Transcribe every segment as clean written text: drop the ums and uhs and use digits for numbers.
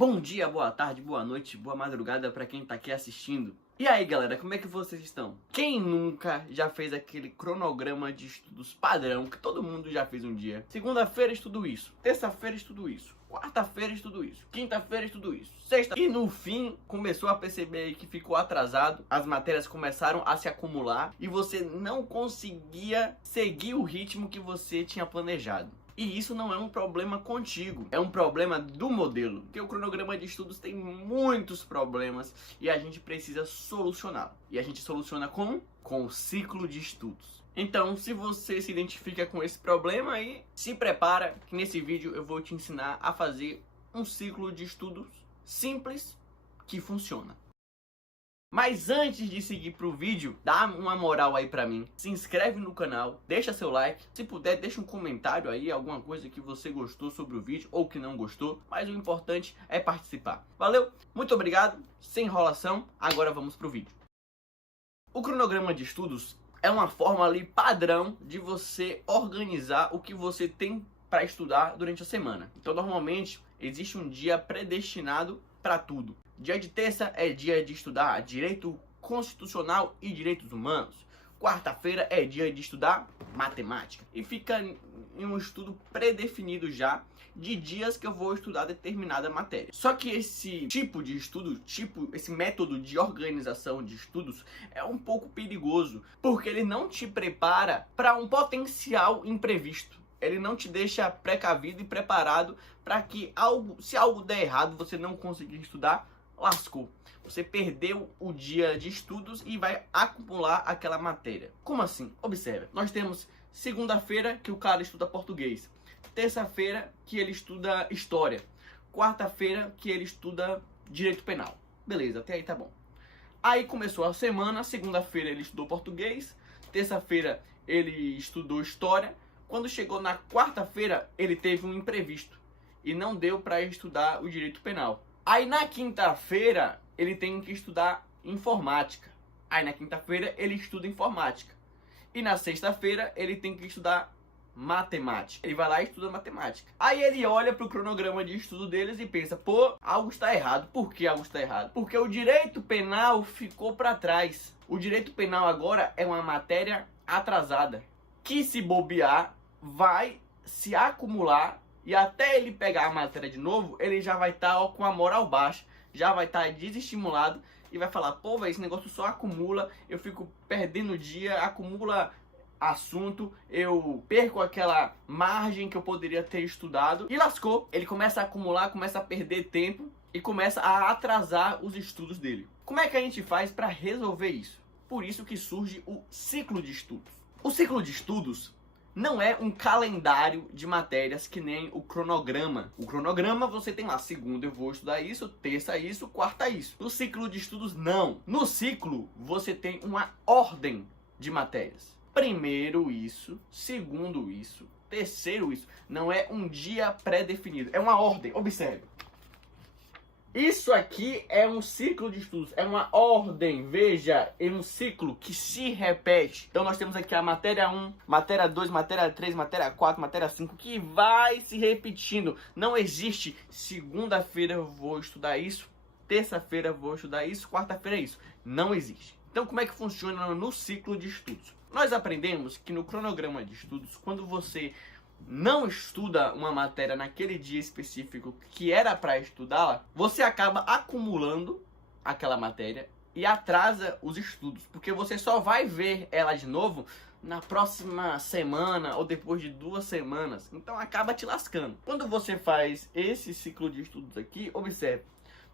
Bom dia, boa tarde, boa noite, boa madrugada para quem tá aqui assistindo. E aí galera, como é que vocês estão? Quem nunca já fez aquele cronograma de estudos padrão que todo mundo já fez um dia? Segunda-feira estudo isso, terça-feira estudo isso, quarta-feira estudo isso, quinta-feira estudo isso, sexta... E no fim começou a perceber aí que ficou atrasado, as matérias começaram a se acumular e você não conseguia seguir o ritmo que você tinha planejado. E isso não é um problema contigo, é um problema do modelo. Porque o cronograma de estudos tem muitos problemas e a gente precisa solucioná-lo. E a gente soluciona como? Com o ciclo de estudos. Então, se você se identifica com esse problema aí, se prepara que nesse vídeo eu vou te ensinar a fazer um ciclo de estudos simples que funciona. Mas antes de seguir pro vídeo, dá uma moral aí pra mim. Se inscreve no canal, deixa seu like. Se puder, deixa um comentário aí, alguma coisa que você gostou sobre o vídeo ou que não gostou. Mas o importante é participar. Valeu? Muito obrigado. Sem enrolação, agora vamos pro vídeo. O cronograma de estudos é uma forma ali padrão de você organizar o que você tem para estudar durante a semana. Então, normalmente, existe um dia predestinado para tudo. Dia de terça é dia de estudar direito constitucional e direitos humanos. Quarta-feira é dia de estudar matemática. E fica em um estudo predefinido já de dias que eu vou estudar determinada matéria. Só que esse tipo de estudo, esse método de organização de estudos é um pouco perigoso, porque ele não te prepara para um potencial imprevisto. Ele não te deixa precavido e preparado para que se algo der errado, você não conseguir estudar, lascou. Você perdeu o dia de estudos e vai acumular aquela matéria. Como assim? Observe. Nós temos segunda-feira que o cara estuda português. Terça-feira que ele estuda história. Quarta-feira que ele estuda direito penal. Beleza, até aí tá bom. Aí começou a semana. Segunda-feira ele estudou português. Terça-feira ele estudou história. Quando chegou na quarta-feira ele teve um imprevisto e não deu para estudar o direito penal. Aí na quinta-feira ele tem que estudar informática. Aí na quinta-feira ele estuda informática. E na sexta-feira ele tem que estudar matemática. Ele vai lá e estuda matemática. Aí ele olha pro cronograma de estudo deles e pensa, pô, algo está errado. Por que algo está errado? Porque o direito penal ficou para trás. O direito penal agora é uma matéria atrasada, que se bobear vai se acumular. E até ele pegar a matéria de novo, ele já vai estar com a moral baixa, já vai estar desestimulado e vai falar, pô, velho, esse negócio só acumula, eu fico perdendo dia, acumula assunto, eu perco aquela margem que eu poderia ter estudado e lascou. Ele começa a acumular, começa a perder tempo e começa a atrasar os estudos dele. Como é que a gente faz para resolver isso? Por isso que surge o ciclo de estudos. O ciclo de estudos não é um calendário de matérias que nem o cronograma. O cronograma você tem lá, segunda eu vou estudar isso, terça isso, quarta isso. No ciclo de estudos não. No ciclo você tem uma ordem de matérias. Primeiro isso, segundo isso, terceiro isso. Não é um dia pré-definido, é uma ordem. Observe. Isso aqui é um ciclo de estudos, é uma ordem, veja, é um ciclo que se repete. Então nós temos aqui a matéria 1, matéria 2, matéria 3, matéria 4, matéria 5, que vai se repetindo. Não existe segunda-feira eu vou estudar isso, terça-feira eu vou estudar isso, quarta-feira é isso. Não existe. Então como é que funciona no ciclo de estudos? Nós aprendemos que no cronograma de estudos, quando você não estuda uma matéria naquele dia específico que era para estudá-la, você acaba acumulando aquela matéria e atrasa os estudos, porque você só vai ver ela de novo na próxima semana ou depois de 2 semanas. Então acaba te lascando. Quando você faz esse ciclo de estudos aqui, observe,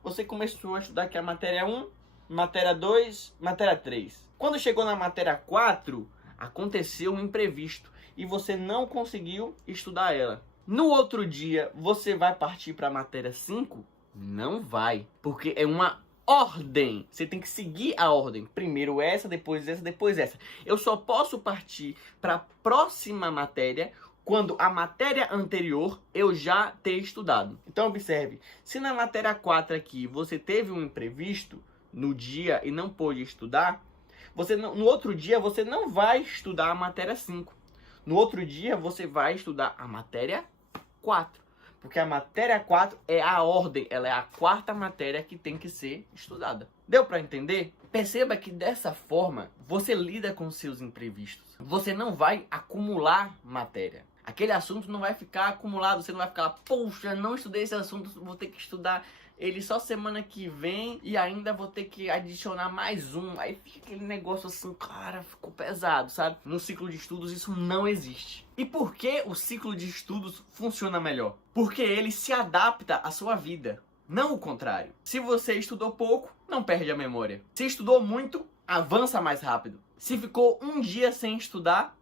você começou a estudar aqui a matéria 1, matéria 2, matéria 3. Quando chegou na matéria 4, aconteceu um imprevisto e você não conseguiu estudar ela. No outro dia, você vai partir para a matéria 5? Não vai, porque é uma ordem. Você tem que seguir a ordem. Primeiro essa, depois essa, depois essa. Eu só posso partir para a próxima matéria quando a matéria anterior eu já ter estudado. Então observe, se na matéria 4 aqui você teve um imprevisto no dia e não pôde estudar, no outro dia você não vai estudar a matéria 5. No outro dia você vai estudar a matéria 4. Porque a matéria 4 é a ordem, ela é a quarta matéria que tem que ser estudada. Deu para entender? Perceba que dessa forma você lida com seus imprevistos. Você não vai acumular matéria. Aquele assunto não vai ficar acumulado, você não vai ficar lá, poxa, não estudei esse assunto, vou ter que estudar ele só semana que vem e ainda vou ter que adicionar mais um. Aí fica aquele negócio assim, cara, ficou pesado, sabe? No ciclo de estudos isso não existe. E por que o ciclo de estudos funciona melhor? Porque ele se adapta à sua vida, não o contrário. Se você estudou pouco, não perde a memória. Se estudou muito, avança mais rápido. Se ficou um dia sem estudar,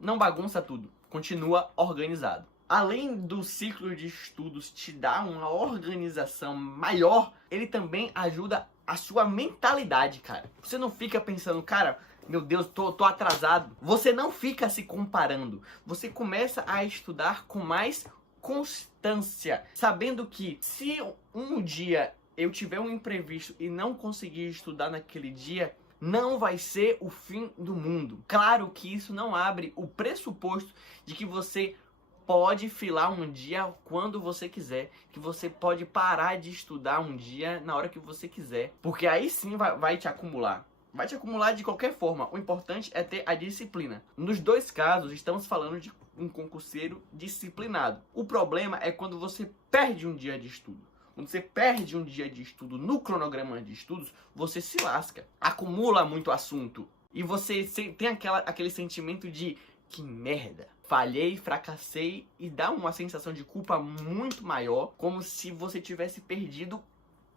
não bagunça tudo. Continua organizado. Além do ciclo de estudos te dar uma organização maior, ele também ajuda a sua mentalidade, cara. Você não fica pensando, cara, meu Deus, tô atrasado. Você não fica se comparando. Você começa a estudar com mais constância, sabendo que se um dia eu tiver um imprevisto e não conseguir estudar naquele dia, não vai ser o fim do mundo. Claro que isso não abre o pressuposto de que você pode filar um dia quando você quiser, que você pode parar de estudar um dia na hora que você quiser, porque aí sim vai te acumular. Vai te acumular de qualquer forma. O importante é ter a disciplina. Nos dois casos, estamos falando de um concurseiro disciplinado. O problema é quando você perde um dia de estudo. Quando você perde um dia de estudo no cronograma de estudos, você se lasca. Acumula muito assunto. E você tem aquele sentimento de que merda. Falhei, fracassei e dá uma sensação de culpa muito maior, como se você tivesse perdido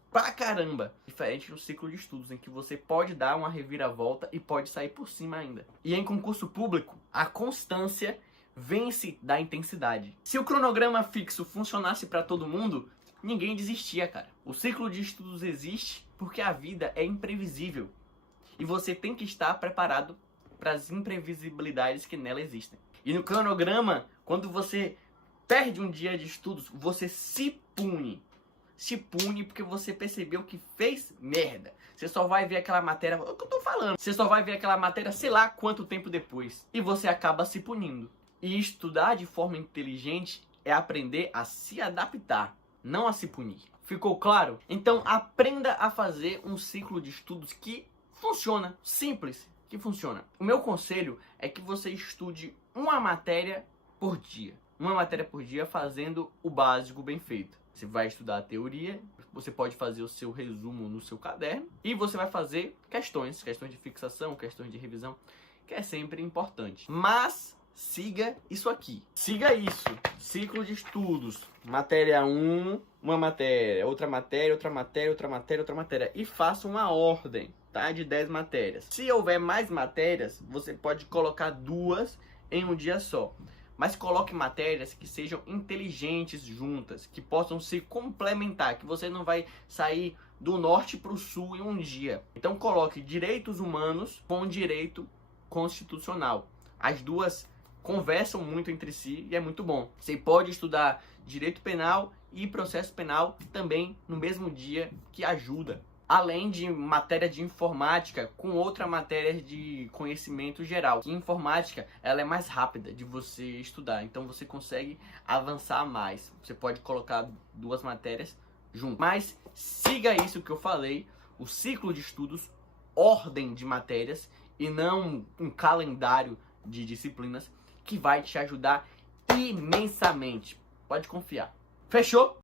pra caramba. Diferente do ciclo de estudos, em que você pode dar uma reviravolta e pode sair por cima ainda. E em concurso público, a constância vence da intensidade. Se o cronograma fixo funcionasse pra todo mundo, ninguém desistia, cara. O ciclo de estudos existe porque a vida é imprevisível. E você tem que estar preparado para as imprevisibilidades que nela existem. E no cronograma, quando você perde um dia de estudos, você se pune. Se pune porque você percebeu que fez merda. Você só vai ver aquela matéria, o que eu tô falando, você só vai ver aquela matéria sei lá quanto tempo depois. E você acaba se punindo. E estudar de forma inteligente é aprender a se adaptar, não a se punir. Ficou claro? Então aprenda a fazer um ciclo de estudos que funciona, simples, que funciona. O meu conselho é que você estude uma matéria por dia. Uma matéria por dia fazendo o básico bem feito. Você vai estudar a teoria, você pode fazer o seu resumo no seu caderno e você vai fazer questões de fixação, questões de revisão, que é sempre importante. Mas siga isso aqui. Siga isso. Ciclo de estudos. Matéria 1, uma matéria, outra matéria, outra matéria, outra matéria, outra matéria. E faça uma ordem, tá? De 10 matérias. Se houver mais matérias, você pode colocar 2 em um dia só. Mas coloque matérias que sejam inteligentes juntas, que possam se complementar, que você não vai sair do norte para o sul em um dia. Então coloque direitos humanos com direito constitucional. As duas conversam muito entre si e é muito bom. Você pode estudar direito penal e processo penal também no mesmo dia, que ajuda. Além de matéria de informática com outra matéria de conhecimento geral. Que informática, ela é mais rápida de você estudar, então você consegue avançar mais. Você pode colocar 2 matérias juntas. Mas siga isso que eu falei, o ciclo de estudos, ordem de matérias e não um calendário de disciplinas, que vai te ajudar imensamente. Pode confiar. Fechou?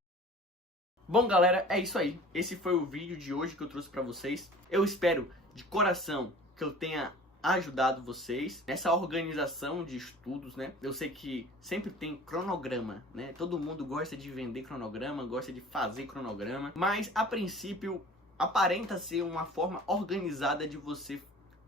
Bom, galera, é isso aí. Esse foi o vídeo de hoje que eu trouxe pra vocês. Eu espero de coração que eu tenha ajudado vocês nessa organização de estudos, né? Eu sei que sempre tem cronograma, né? Todo mundo gosta de vender cronograma, gosta de fazer cronograma, mas a princípio aparenta ser uma forma organizada de você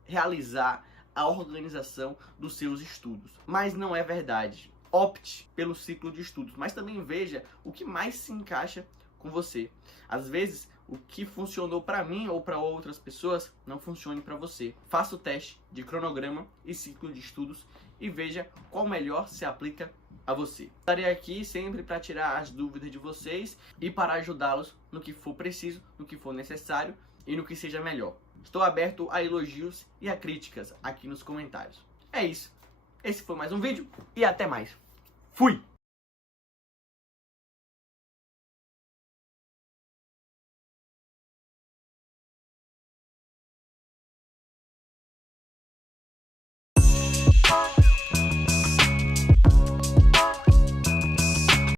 realizar a organização dos seus estudos. Mas não é verdade. Opte pelo ciclo de estudos, mas também veja o que mais se encaixa com você. Às vezes, o que funcionou para mim ou para outras pessoas não funcione para você. Faça o teste de cronograma e ciclo de estudos e veja qual melhor se aplica a você. Estarei aqui sempre para tirar as dúvidas de vocês e para ajudá-los no que for preciso, no que for necessário e no que seja melhor. Estou aberto a elogios e a críticas aqui nos comentários. É isso. Esse foi mais um vídeo e até mais. Fui!